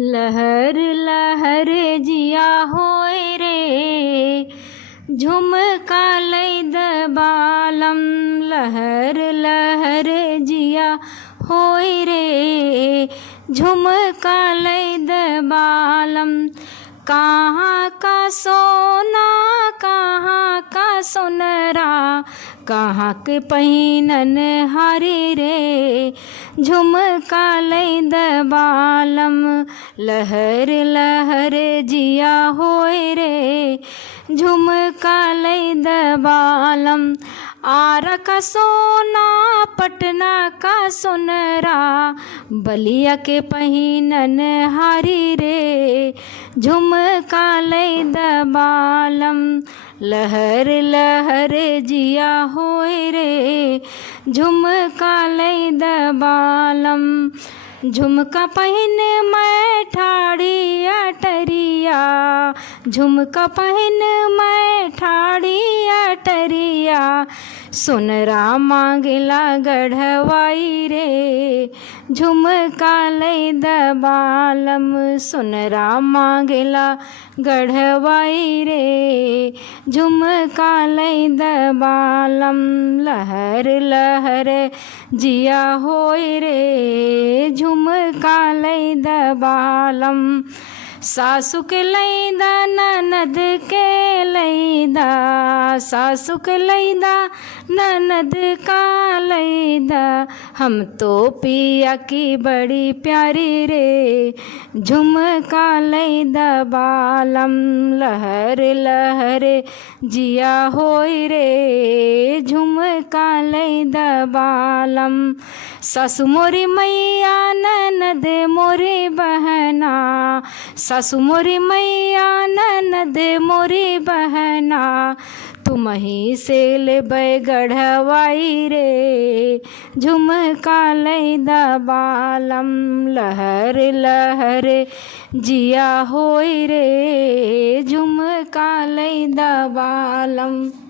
लहर लहर जिया होय रे, झुमका लैद बालम। लहर लहर जिया होय रे, झुमका लैद बालम। कहाँ का सोना कहाँ का सोनरा, कहाँ के पहिनन हारी रे, झुमका लैद बालम। लहर लहर जिया होय रे, झुमका लैद बालम। आरा का सोना पटना का सोनरा, बलिया के पहिनन हारी रे, झुमका लैद बालम। लहर लहर जिया होय रे, झुमका लैद बालम। झुमका पहिन मैं ठाड़ी अटरिया, झुमका पहिन मैं ठाड़ी अटरिया, सोनरा मांगला गढ़वाई रे, झुमका लैद बालम। सोनरा मांगला गढ़वाई रे, झुमका लैद बालम। लहर लहर जिया होय रे, झुमका लैद बालम। सासु के लैदा ननद के लैदा, सासु के लैदा ननद का लैदा, हम तो पिया की बड़ी प्यारी रे, झुमका लैद बालम। लहर लहर जिया होय रे, झुमका लैद बालम। सासु मोरी मैया ननद मोरी बहना, सासु मोरी मैया ननद मोरी बहना, तुम ही से लेबै गढ़वाई रे, झुमका लैद बालम। लहर लहर जिया होय रे, झुमका लैद बालम।